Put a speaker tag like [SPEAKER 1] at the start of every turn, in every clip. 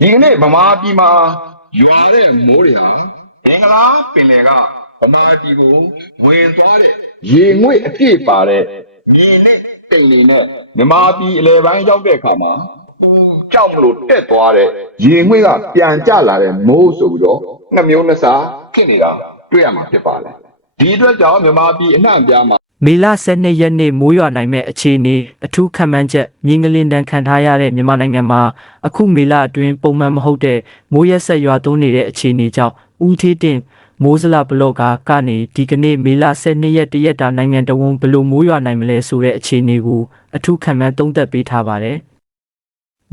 [SPEAKER 1] ဒီကနေ့ဗမာပြည်မှာရွာတဲ့မိုးတွေဟာဘင်္ဂလားပင်လယ်ကဗမာပြည်ကိုဝင်သွားတဲ့ရေငွေ့အပြည့်ပါတဲ့မြေနဲ့တိမ်တွေနဲ့မြမာပြည်အလယ်ပိုင်းရောက်တဲ့အခါမှာပူကြောက်မလို့တက်သွားတဲ့ရေငွေ့ကပြန်ကျလာတဲ့မိုးဆိုပြီးတော့နှစ်မျိုးနှစ်စားဖြစ်နေတာတွေ့ရမှာဖြစ်ပါလေဒီအတွက်ကြောင့်မြမာပြည်အနှံ့အပြားမှာ
[SPEAKER 2] မေလ12ရက်နေ့မိုးရွာနိုင်မဲ့အခြေအနေအထူးခံမှန်းချက်မြင်းကလင်းတန်းခံထားရတဲ့မြန်မာနိုင်ငံမှာအခုမေလအတွင်းပုံမှန်မဟုတ်တဲ့မိုးရက်ဆက်ရွာသွန်းနေတဲ့အခြေအနေကြောင့်ဦးထေးတင်မိုးစလဘလော့ကာကနေဒီကနေ့မေလ12ရက်တရက်တာနိုင်ငံတော်ဝန်ဘယ်လိုမိုးရွာနိုင်မလဲဆိုတဲ့အခြေအနေကိုအထူးခံမှန်းသုံးသပ်ပေးထားပါတယ်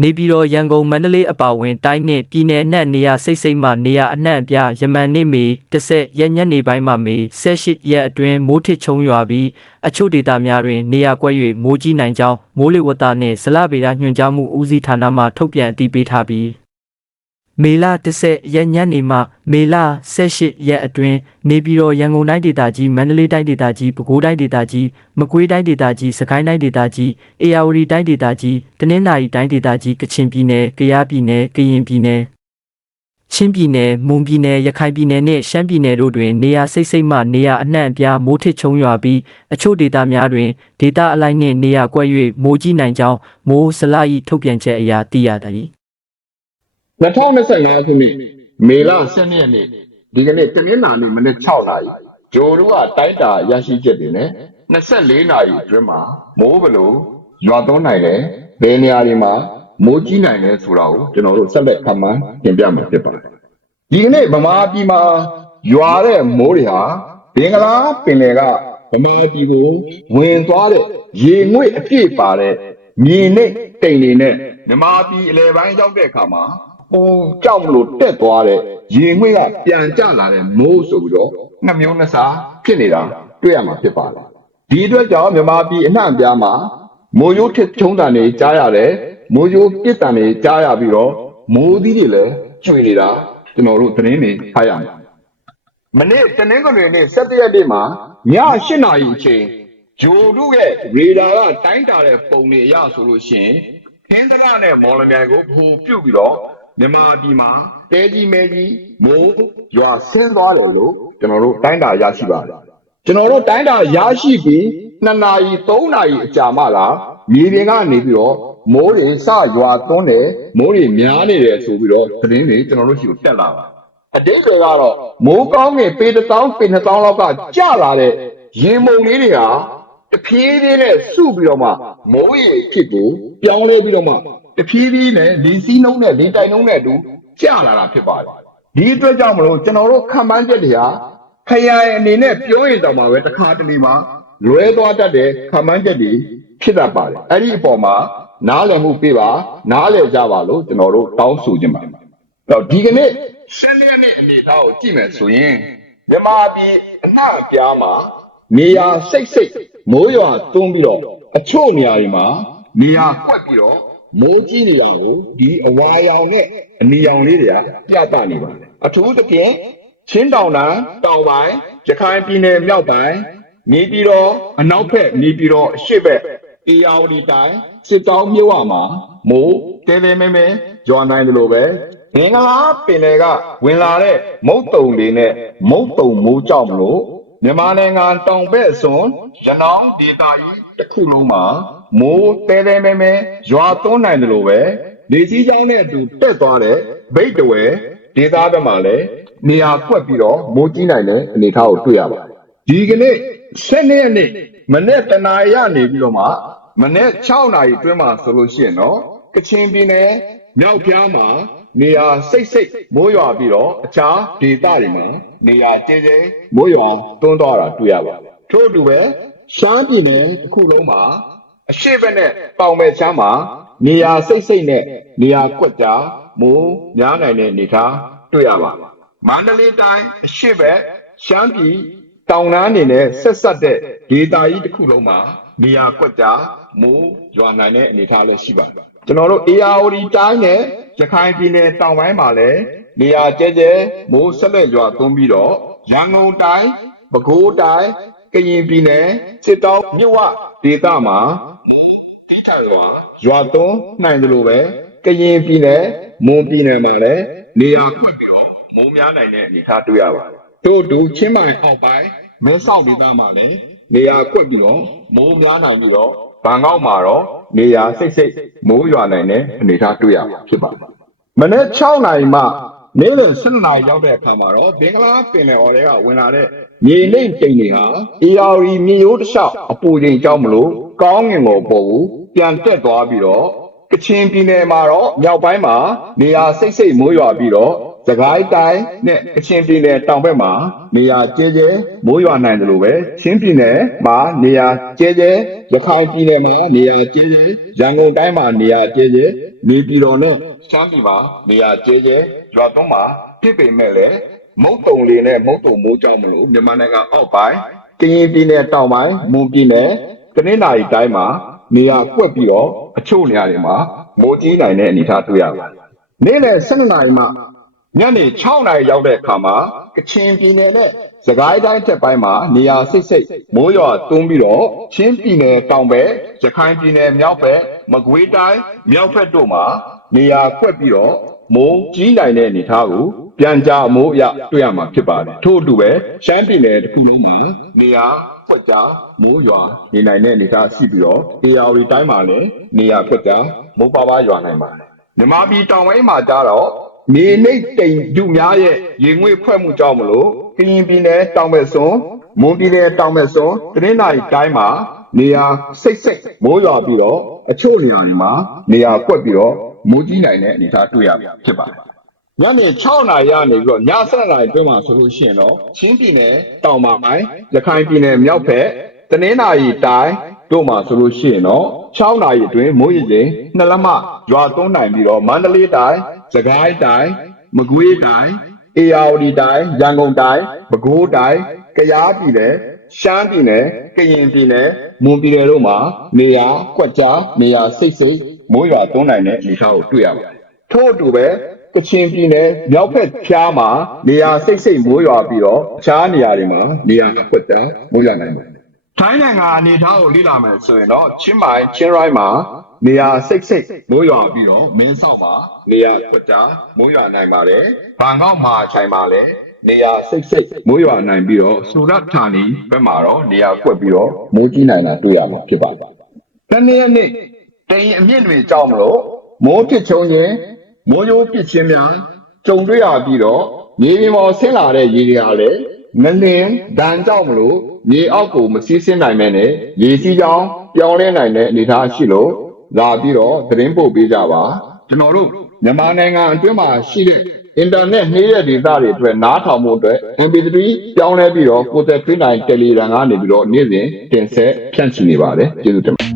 [SPEAKER 2] နေပြည်တော်ရန်ကုန်မန္တလေးအပါအဝင်တိုင်းနဲ့ပြည်내အနှံ့နေရာစိတ်စိတ်မှနေရာအနှံ့အပြားယမန်နေ့မေ30ရက်ညနေပိုင်းမှာမေ18ရက်အတွင်းမိုးထစ်ချုံရွာပြီးအချို့ဒေသများတွင်နေရာကွက်၍မိုးကြီးနိုင်ကြောင်းမိုးလေဝသနှင့်ဇလဗေဒညွှန်ကြားမှုဦးစီးဌာနမှထုတ်ပြန်အသိပေးထားပြီး မေလ30ရက်ညနေမှမေလ18ရက်အတွင်းနေပြည်တော်ရန်ကုန်တိုင်းဒေသကြီးမန္တလေးတိုင်းဒေသကြီးပဲခူးတိုင်းဒေသကြီးမကွေးတိုင်းဒေသကြီးစကိုင်းတိုင်းဒေသကြီးအေရဝတီတိုင်းဒေသကြီးတနင်္သာရီတိုင်းဒေသကြီးကချင်ပြည်နယ်ကယားပြည်နယ်ကရင်ပြည်နယ်ချင်းပြည်နယ်၊မွန်ပြည်နယ်၊ရခိုင်ပြည်နယ်နဲ့ရှမ်းပြည်နယ်တို့တွင်နေရာစိတ်စိတ်မှနေရာအနှံ့အပြားမိုးထစ်ချုံရွာပြီးအချို့ဒေသများတွင်ဒေသအလိုက်နှင့်နေရာကွက်၍မိုးကြီးနိုင်ကြောင်းမိုးစလာ၏ထုတ်ပြန်ချက်အရသိရသည်
[SPEAKER 1] 2025ခုနှစ်မေလ12ရက်နေ့ဒီကနေ့တနင်္လာနေ့မနေ့6နာရီဂျိုတို့ကတိုင်းတာရရှိချက်တွေနဲ့24နာရီအတွင်းမှာမိုးဘလို့ရွာသွန်းနိုင်တယ်ဘယ်နေရာတွေမှာမိုးကြီးနိုင်တယ်ဆိုတာကိုကျွန်တော်တို့ဆက်လက်ခန့်မှန်းတင်ပြမှာဖြစ်ပါတယ်ဒီကနေ့ဗမာပြည်မှာရွာတဲ့မိုးတွေဟာဘင်္ဂလားပင်လယ်ကဗမာပြည်ကိုဝင်သွားတဲ့ရေငွေ့အပြည့်ပါတဲ့မြေနဲ့တိမ်တွေနဲ့ဗမာပြည်အလယ်ပိုင်းရောက်တဲ့အခါမှာပူ ကြောက်မလို့တက်သွားတဲ့ရေငွေ့ကပြန်ကျလာတဲ့မိုးဆိုပြီးတော့နှစ်မျိုးနှစ်စားဖြစ်နေတာတွေ့ရမှာဖြစ်ပါတယ်ဒီအတွက်ကြောင့်မြန်မာပြည်အနှံ့အပြားမှာမိုးရိုးထစ်ချုံတန်တွေကြားရတယ်မိုးရိုးပစ်တန်တွေကြားရပြီးတော့မိုးသီးတွေလည်းကျွေနေတာကျွန်တော်တို့သတင်းတွေဖတ်ရမှာမနေ့တနင်္ဂနွေနေ့17ရက်နေ့မှာည8နာရီအချိန်ဂျိုတို့ရဲ့ရေဒါကတိုင်းတာတဲ့ပုံတွေအရဆိုလို့ရှိရင်ခင်းသရနဲ့မော်လမြိုင်ကိုဘူပြုတ်ပြီးတော့ မြန်မာပြည်မှာတဲကြီးမဲကြီးမိုးရွာဆင်းသွားတယ်လို့ကျွန်တော်တို့တိုင်းတာရရှိပါတယ်ကျွန်တော်တို့တိုင်းတာရရှိပြီး2နာရီ3နာရီအကြာမှလာမြေပြင်ကနေပြီးတော့မိုးတွေစရွာသွန်းတယ်မိုးတွေများနေတယ်ဆိုပြီးတော့သတင်းတွေကျွန်တော်တို့ရှိကိုတက်လာပါအတိတ်တွေကတော့မိုးကောင်းငယ်ပေတစ်သောင်းပေနှစ်သောင်းလောက်ကကျလာတဲ့ရင်မုံလေးတွေဟာ တဖြည်းဖြည်းနဲ့စုပြီးတော့မှမိုးရေဖြစ်ကိုပြောင်းလဲပြီးတော့မှတဖြည်းဖြည်းနဲ့လေစီးနှုံးနဲ့လေတိုင်နှုံးနဲ့အတူကျလာတာဖြစ်ပါတယ်ဒီအတွက်ကြောင့်မလို့ကျွန်တော်တို့ခံမှန်းချက်တွေဟာခရိုင်အနေနဲ့ပြောရင်တော့မှပဲတစ်ခါတလေမှာလွဲသွားတတ်တဲ့ခံမှန်းချက်တွေဖြစ်တတ်ပါတယ်အဲ့ဒီအပေါ်မှာနားလည်မှုပေးပါနားလည်ကြပါလို့ကျွန်တော်တို့တောင်းဆိုခြင်းပါတယ်တော့ဒီကနေ့ရှင်းလင်းတဲ့အနေအထားကိုကြည့်မယ်ဆိုရင်မြန်မာပြည်အနှံ့အပြားမှာ နေရာစိတ်စိတ်မိုးရွာသွန်းပြီးတော့အချို့နေရာတွေမှာနေရာကွက်ပြီးတော့မိုးကြီးနေတာကိုဒီအဝါရောင်နဲ့အနီရောင်လေးတွေကပြသနေပါတယ်အထူးသဖြင့်ချင်းတောင်တန်းတောင်ပိုင်းရခိုင်ပြည်နယ်မြောက်ပိုင်းနေပြည်တော်အနောက်ဘက်နေပြည်တော်အရှေ့ဘက်အေယာဝတီတိုင်းစစ်တောင်းမြို့ဝမှာမိုးတဲတဲမဲမဲရွာနိုင်တယ်လို့ပဲငင်္ဂလားပင်လယ်ကဝင်လာတဲ့မုတ်တုံတွေနဲ့မုတ်တုံမိုးကြောင့်မလို့ မြန်မာနိုင်ငံတောင်ဘက်စွန်ရနောင်းဒေသကြီးတစ်ခုလုံးမှာမိုးတဲတဲမဲမဲရွာသွန်းနိုင်တယ်လို့ပဲနေစည်းကြောင်းနဲ့အတူတက်သွားတဲ့ဗိတ်တဝဲဒေသဘက်မှာလည်းနေရာကွက်ပြီးတော့မိုးကြီးနိုင်တဲ့အနေအထားကိုတွေ့ရပါတယ်ဒီကနေ့7ရက်နေ့မနေ့တနာရီရနေပြီးတော့မှမနေ့6နာရီအတွင်းမှာဆိုလို့ရှိရင်တော့ကချင်ပြည်နယ်မြောက်ပြားမှာ နေရာစိတ်စိတ်မိုးရွာပြီးတော့အခြားဒေသတွေမှာနေရာကျဲကျဲမိုးရွာတွန်းသွားတာတွေ့ရပါတယ်ထို့အတူပဲရှမ်းပြည်နယ်တစ်ခုလုံးမှာအရှိတ်ဘက်နဲ့ပေါင်မဲ့ချမ်းမှာနေရာစိတ်စိတ်နဲ့နေရာကွက်ကြားမိုးများနိုင်တဲ့အနေအထားတွေ့ရပါတယ်မန္တလေးတိုင်းအရှိတ်ဘက်ရှမ်းပြည် တောင်တန်းနေနဲ့ဆက်ဆက်တဲ့ဒေသကြီးတစ်ခုလုံးမှာနေရာကွက်ကြားမိုးရွာနိုင်တဲ့အနေအထားလည်းရှိပါတယ်ကျွန်တော်တို့ ARD တိုင်းနဲ့ရခိုင်ပြည်နယ်တောင်ပိုင်းမှာလည်းနေရာကျဲကျဲမိုးဆက်လက်ရွာသွန်းပြီးတော့ရန်ကုန်တိုင်းပဲခူးတိုင်းကရင်ပြည်နယ်စစ်တောင်းမြစ်ဝဒေသမှာတီးထန်ရွာရွာသွန်းနိုင်တယ်လို့ပဲကရင်ပြည်နယ်မွန်ပြည်နယ်မှာလည်းနေရာကွက်ပြီးတော့မိုးများနိုင်တဲ့အနေအထားတွေ့ရပါတယ် တို့အတူချင်းမိုင်အောက်ပိုင်းမဲဆောက်ဒေသမှာလည်းနေရာကွက်ပြီးတော့မိုးများနိုင်ပြီးတော့ဘန်ကောက်မှာတော့နေရာစိတ်စိတ်မိုးရွာနိုင်တဲ့အနေအထားတွေ့ရမှာဖြစ်ပါတယ်မနေ့6နာရီမှနေ့လယ်7နာရီရောက်တဲ့အခါမှာတော့ဘင်္ဂလားပင်လယ်အော်တွေကဝင်လာတဲ့မြေနှိမ့်တိမ်တွေဟာ AR မြေရိုးတစ်လျှောက်အပူချိန်ကြောင့်မလို့ကောင်းငင်ကိုပေါ်ဘူးပြန်တက်သွားပြီးတော့ကချင်ပြည်နယ်မှာတော့မြောက်ပိုင်းမှာနေရာစိတ်စိတ်မိုးရွာပြီးတော့ သခိုင်းတိုင်းနဲ့ကချင်ပြည်နယ်တောင်ဘက်မှာနေရာကျဲကျဲမိုးရွာနိုင်တယ်လို့ပဲချင်းပြည်နယ်မှာနေရာကျဲကျဲရခိုင်ပြည်နယ်မှာနေရာကျဲကျဲရန်ကုန်တိုင်းမှာနေရာကျဲကျဲနေပြည်တော်နဲ့ရှမ်းပြည်မှာနေရာကျဲကျဲရွာသွန်းမှာဖြစ်ပေမဲ့လည်းမုတ်တုံလေးနဲ့မုတ်တုံမိုးကြောင့်မလို့မြန်မာနိုင်ငံအောက်ပိုင်းကရင်ပြည်နယ်တောင်ပိုင်းမွန်ပြည်နယ်တနင်္လာရီတိုင်းမှာနေရာကွက်ပြီးတော့အချို့နေရာတွေမှာမိုးကြီးနိုင်တဲ့အနေအထားတွေ့ရပါတယ်။နေ့လယ်12နာရီမှ ညနေ6နာရီရောက်တဲ့အခါမှာကချင်ပြည်နယ်နဲ့စကိုင်းတိုင်းတက်ပိုင်းမှာနေရာစိတ်စိတ်မိုးရွာသွန်းပြီးတော့ချင်းပြည်နယ်တောင်ဘက်ရခိုင်ပြည်နယ်မြောက်ဘက်မကွေးတိုင်းမြောက်ဘက်တို့မှာနေရာကွက်ပြီးတော့မိုးကြီးနိုင်တဲ့အနေအထားကိုပြန်ကြားမိုးအရတွေ့ရမှာဖြစ်ပါတယ်ထို့အတူပဲရှမ်းပြည်နယ်တစ်ခုလုံးမှာနေရာကွက်ကြားမိုးရွာနေနိုင်တဲ့အနေအထားရှိပြီးတော့ AR တိုင်းမှာလည်းနေရာကွက်ကြားမိုးပါးပါးရွာနိုင်ပါတယ်မြန်မာပြည်တောင်ပိုင်းမှာကြတော့ မြေနှိပ်တိမ်ဒုများရဲ့ရေငွေ့ဖွဲ့မှုကြောင့်မလို့ကရင်ပြည်နယ်တောင်ဘက်စွန်းမွန်ပြည်နယ်တောင်ဘက်စွန်းတနင်္လာရီတိုင်းမှာနေရာစိတ်စိတ်မိုးရွာပြီးတော့အချို့နေရာတွေမှာနေရာကွက်ပြီးတော့မိုးကြီးနိုင်တဲ့အနေအထားတွေ့ရမှာဖြစ်ပါတယ်ညနေ6နာရီကနေပြီးတော့ည7နာရီအတွင်းမှာဆိုလို့ရှိရင်တော့ချင်းပြည်နယ်တောင်ပိုင်းရခိုင်ပြည်နယ်မြောက်ဘက်တနင်္သာရီတိုင်း တို့မှာဆိုလို့ရှိရင်တော့6နာရီအတွင်းမိုးရေချိန်နှစ်လက်မရွာသွန်းနိုင်ပြီးတော့မန္တလေးတိုင်းစကိုင်းတိုင်းမကွေးတိုင်းအေရဝတီတိုင်းရန်ကုန်တိုင်းပဲခူးတိုင်းကယားပြည်နယ်ရှမ်းပြည်နယ်ကရင်ပြည်နယ်မွန်ပြည်နယ်တို့မှာနေရာကွက်ကြားနေရာစိတ်စိတ်မိုးရွာသွန်းနိုင်တဲ့အနေအထားကိုတွေ့ရပါတယ်ထို့အတူပဲကချင်ပြည်နယ်မြောက်ဘက်ဖြားမှာနေရာစိတ်စိတ်မိုးရွာပြီးတော့အခြားနေရာတွေမှာနေရာအကွက်တာမိုးရွာနိုင်ပါတယ်။ ထိုင်းနိုင်ငံအနေအထားကိုလေ့လာမယ်ဆိုရင်တော့ချင်းမိုင်ချင်းရိုင်းမှာနေရာစိတ်စိတ်မိုးရွာပြီးတော့မင်းဆောက်မှာနေရာအကွက်တာမိုးရွာနိုင်ပါတယ်။ဘန်ကောက်မှာချိုင်မှာလည်းနေရာစိတ်စိတ်မိုးရွာနိုင်ပြီးတော့စူရတ်ဌာနီဘက်မှာတော့နေရာကွက်ပြီးတော့မိုးကြီးနိုင်တာတွေ့ရမှာဖြစ်ပါတယ်။တနေ့နေ့တိမ်အမြင့်တွေကြောက်မလို့မိုးပစ်ချုံခြင်းမိုးရိုးပစ်ခြင်းများကြုံတွေ့ရပြီးတော့မြေပြင်ပေါ်ဆင်းလာတဲ့ရေတွေဟာလည်း ငလင်ဒဏ်ကြောက်မလို့မြေအောက်ကိုမစီးဆင်းနိုင်မဲနဲ့ရေစီးကြောင်းပြောင်းလဲနိုင်တဲ့အနေအထားရှိလို့လာပြီးတော့သတင်းပို့ပေးကြပါကျွန်တော်တို့မြန်မာနိုင်ငံအတွင်းမှာရှိတဲ့အင်တာနက်နှေးတဲ့ဒေသတွေအတွက်နားထောင်မှုအတွက် MP3 ပြောင်းလဲပြီးတော့ကိုသက်ထွေးနိုင်တယ်လီဂရမ်ကနေပြီးတော့နေ့စဉ်တင်ဆက်ဖြန့်ချီနေပါတယ်ကျေးဇူးတင်ပါတယ်